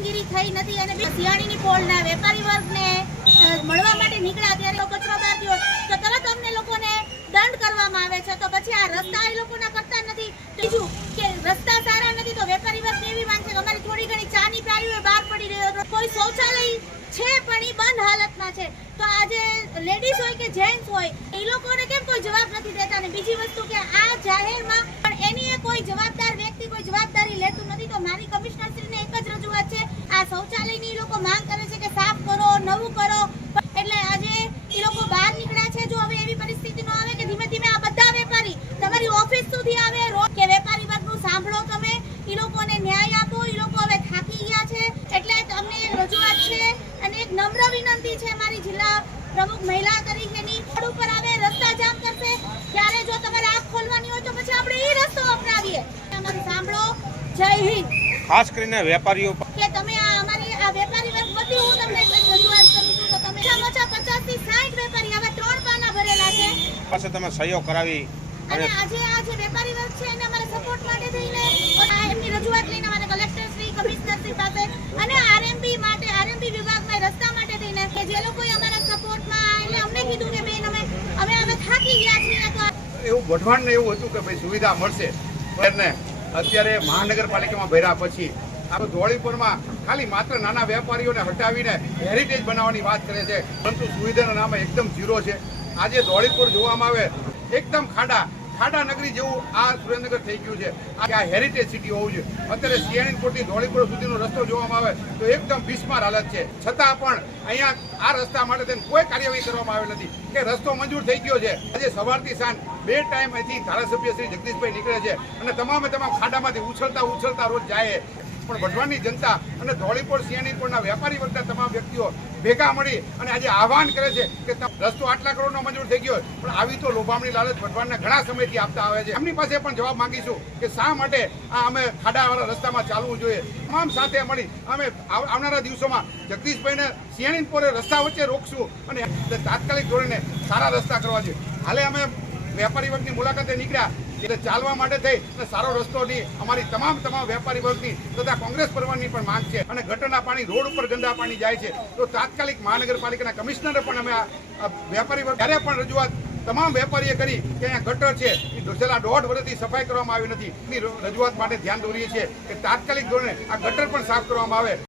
કામગીરી થઈ નથી અને શિયાળીની પોળના વેપારી વર્ગને મળવા માટે નીકળ્યા ત્યારે કચરો બાંધ્યો તો તરત અમને લોકોને દંડ કરવામાં આવે છે. તો પછી આ રસ્તા એ લોકોના કરતા નથી. બીજું કે રસ્તા સારા નથી તો વેપારી વર્ગ એવી માંગ છે કે અમારી થોડી ઘણી ચાની પ્યાલીઓ બહાર પડી રહ્યો, કોઈ શૌચાલય છે પણ એ બંધ હાલતમાં છે. તો આજે લેડીઝ હોય કે જેન્ટ્સ હોય એ લોકોને કેમ કોઈ જવાબ નથી દેતા. અને બીજી વસ્તુ કે આ જાહેરમાં પણ એની કોઈ જવાબદાર વ્યક્તિ કોઈ જવાબદારી લેતું નથી. તો મારી કમિશનરશ્રીને એક જ રજૂઆત છે, આ શૌચાલયની લોકો માંગ કરે છે કે સાફ કરો, નવું કરો. એટલે આજે એ લોકો બહાર નીકળ્યા છે. જો હવે એવી પરિસ્થિતિ ન આવે કે ધીમે ધીમે આ બધા વેપારી તમારી ઓફિસ સુધી આવે કે વેપારી વર્ગનું સાંભળો, તમે એ લોકોને ન્યાય આપો. એ લોકો હવે થાકી ગયા છે. એટલે અમને એક રજૂઆત છે અને એક નમ્ર વિનંતી છે મારી જિલ્લા પ્રમુખ મહિલા તરીકેની. રોડ ઉપર આવે, રસ્તા જામ કરશે, ત્યારે જો તમારે આંખ ખોલવાની હોય તો પછી આપણે એ રસ્તો અપનાવીએ. અમારું સાંભળો. જય હિન્દ. ખાસ કરીને વેપારીઓ કે તમે આ અમારી આ વેપારી વર્ગ બધી હું તમને રજૂઆત કરું છું તો તમે ઓછા 50 થી 60 વેપારી હવે 3 પાના ભરેલા છે પાસે તમે સહયોગ કરાવી અને આજે આ જે વેપારી વર્ગ છે એને અમારે સપોર્ટ માટે થઈને એમની રજૂઆત લઈને અમારે કલેક્ટર શ્રી, કમિશનર શ્રી પાસે અને આરએમબી માટે આરએમબી વિભાગમાં રસ્તા માટે થઈને કે જે લોકોએ અમારા સપોર્ટમાં એટલે અમને કીધું કે બેન અમે હવે થાકી ગયા છીએ. તો એવું ગોઠવાણને એવું હતું કે ભાઈ સુવિધા મળશે ને અત્યારે મહાનગરપાલિકામાં ભર્યા પછી આ ધોળીપુરમાં ખાલી માત્ર નાના વેપારીઓને હટાવીને હેરિટેજ બનાવવાની વાત કરે છે, પરંતુ સુવિધાના નામે એકદમ ઝીરો છે. આજે ધોળીપુર જોવામાં આવે એકદમ ખાડા નગરી જેવું આ સુરેન્દ્રનગર થઈ ગયું છે. આ હેરિટેજ સિટી હોવું જોઈએ. અત્યારે સિયાણીકોટથી ધોળીપુર સુધીનો રસ્તો જોવામાં આવે તો એકદમ બિસ્માર હાલત છે. છતાં પણ અહીંયા આ રસ્તા માટે તેને કોઈ કાર્યવાહી કરવામાં આવેલ નથી કે રસ્તો મંજૂર થઈ ગયો છે. આજે સવારથી સાંજ 2 ટાઈમ અહીંથી ધારાસભ્ય શ્રી જગદીશભાઈ નીકળે છે અને તમામ ખાડામાંથી ઉછળતા રોજ જાય. પણ વઢવાણની જનતા અને ધોળીપુર સિયાણીપુરના વેપારી વર્ગના તમામ વ્યક્તિઓ ભેગા મળી અને આજે આહવાન કરે છે કે રસ્તો આટલા કરોડનો મંજૂર થઈ ગયો પણ આવી તો લોભામણી લાલચ વઢવાણના ઘણા સમયથી આપતા આવે છે. એમની પાસે પણ જવાબ માંગીશું કે શા માટે આ અમે ખાડાવાળા રસ્તામાં ચાલવું જોઈએ. તમામ સાથે મળી અમે આવનારા દિવસોમાં જગદીશભાઈને સિયાણીપુરે રસ્તા વચ્ચે રોકશું અને તાત્કાલિક ધોરણે સારા રસ્તા કરવા જોઈએ. હાલે અમે વેપારી વર્ગની મુલાકાતે નીકળ્યા એટલે ચાલવા માટે થઈ અને સારો રસ્તોની અમારી તમામ વેપારી વર્ગની તથા કોંગ્રેસ પરિવારની પણ માંગ છે. અને ગટરના પાણી રોડ ઉપર ગંદા પાણી જાય છે તો તાત્કાલિક મહાનગરપાલિકાના કમિશનરે પણ અમે વેપારી વર્ગ ત્યારે પણ રજૂઆત તમામ વેપારીએ કરી કે અહીંયા ગટર છે એ છેલ્લા 1.5 વર્ષથી સફાઈ કરવામાં આવી નથી. એની રજૂઆત માટે ધ્યાન દોરીએ છીએ કે તાત્કાલિક ધોરણે આ ગટર પણ સાફ કરવામાં આવે.